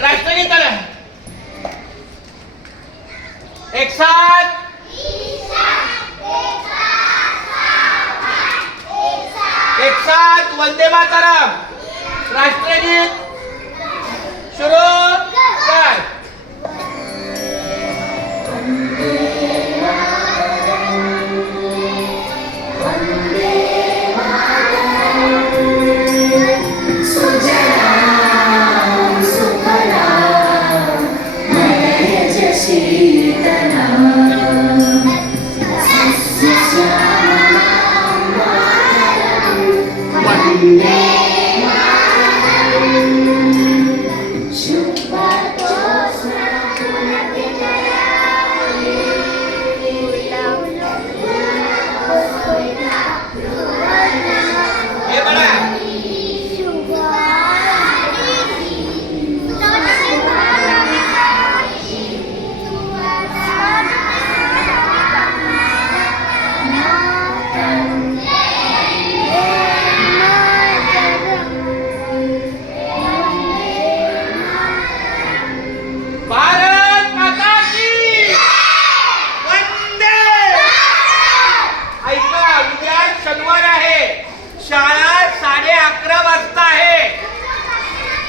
राष्ट्रगीत आलं. एक साथ वंदे मातरम. राष्ट्रगीत सुरू कर.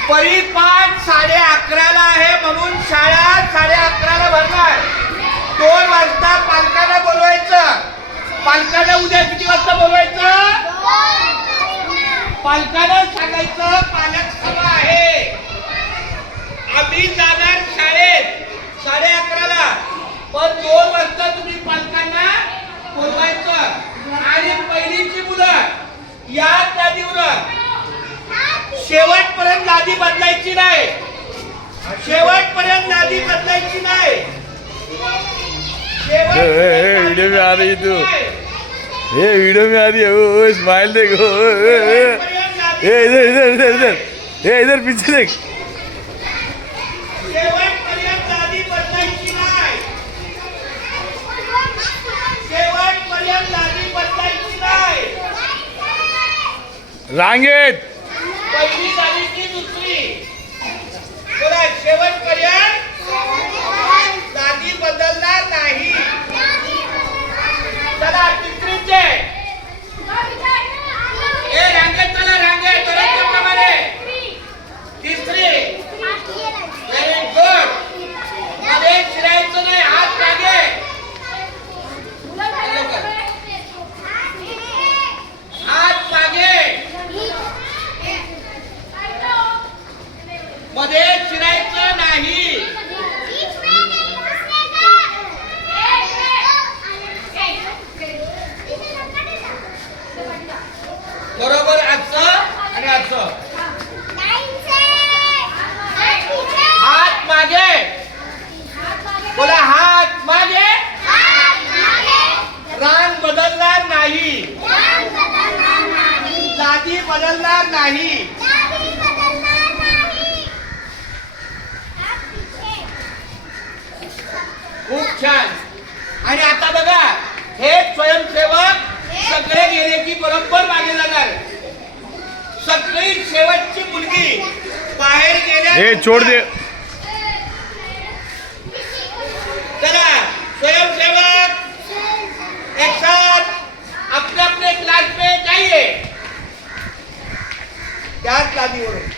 परिपाठ 11:30 आहे म्हणून शाळा 11:30 भरणार. 2 वाजता पालकांना बोलवायचं. पालकांना उद्या किती वाजता बोलवायचं? पालकांना सांगायचं पालक सभा आहे, आम्ही जाणार शाळेत 11:30ला. पण 2 वाजता तुम्ही पालकांना बोलवायचं. आणि पहिलीची मुलं या त्यादीवर शेवटपर्यंत लादी बदलायची नाही. शेवटपर्यंत लादी बदलायची नाही. वीडियो में आ रही तू. ये वीडियो में आ रही है. ओ स्माइल देखो. ये इधर इधर इधर इधर. ये इधर पीछे देख. शेवटपर्यंत लादी बदलायची नाही. शेवटपर्यंत लादी बदलायची नाही. रांगेत पहिली झाली की दुसरी. बोला शेवटपर्यंत लादी बदलणार नाही. चला तिसरीचे. ए रांगेत चला. रांगेत प्रमाणे तिसरी. Very good. मध्ये शिरायचं नाही. हात मागे. हात मागे. मध्ये शिरायचं नाही. बरोबर. आजचं आणि आजचं. हात मागे. बोला हात मागे. रांग बदलणार नाही. लादी बदलणार नाही. खूप छान. आणि आता बघा हे स्वयंसेवक सगळे गेले की बरोबर मागे जाणार. सगळी शेवटची मुलगी बाहेर गेल्या. हे छोड़ दे. चला स्वयंसेवक एक साथ अपने अपने क्लास में जाइए. त्याच लादीवरून.